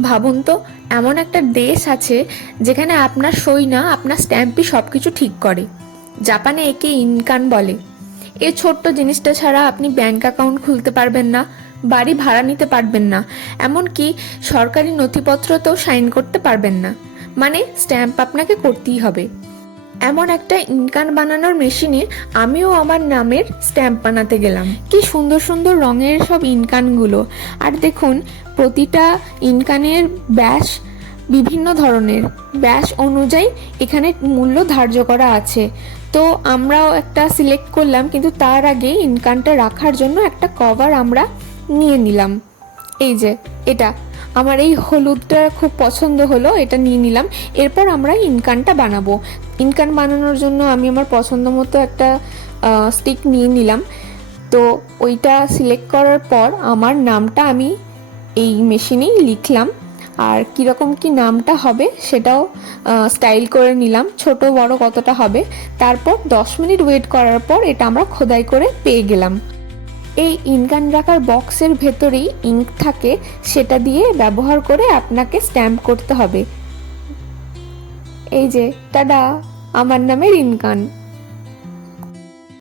ভাবুন তো, এমন একটা দেশ আছে যেখানে আপনার সই না আপনার স্ট্যাম্পই সব কিছু ঠিক করে। জাপানে একে ইনকান বলে। এ ছোট্ট জিনিসটা ছাড়া আপনি ব্যাংক অ্যাকাউন্ট খুলতে পারবেন না, বাড়ি ভাড়া নিতে পারবেন না। এমনকি সরকারি নথিপত্রতেও সাইন করতে পারবেন না। মানে স্ট্যাম্প আপনাকে করতেই হবে। এমন একটা ইনকান বানানোর মেশিনে আমিও আমার নামের স্ট্যাম্প বানাতে গেলাম। কি সুন্দর সুন্দর রঙের সব ইনকানগুলো। আর দেখুন, প্রতিটা ইনকানের ব্যাস বিভিন্ন ধরনের। ব্যাস অনুযায়ী এখানে মূল্য ধার্য করা আছে। তো আমরাও একটা সিলেক্ট করলাম, কিন্তু তার আগে ইনকানটা রাখার জন্য একটা কভার আমরা নিয়ে নিলাম। এই যে, এটা। আমার এই হলুদটা খুব পছন্দ হলো, এটা নিয়ে নিলাম। এরপর আমরা ইনকানটা বানাবো। ইনকান বানানোর জন্য আমি আমার পছন্দ মতো একটা স্টিক নিয়ে নিলাম। তো ওইটা সিলেক্ট করার পর আমার নামটা আমি এই মেশিনেই লিখলাম। আর কীরকম কি নামটা হবে সেটাও স্টাইল করে নিলাম, ছোট, বড় কতটা হবে। তারপর দশ মিনিট ওয়েট করার পর এটা আমরা খোদাই করে পেয়ে গেলাম। এই ইনকান রাখার বক্সের ভেতরেই ইঙ্ক থাকে, সেটা দিয়ে ব্যবহার করে আপনাকে স্ট্যাম্প করতে হবে। এই যে, টাডা, আমার নামের ইনকান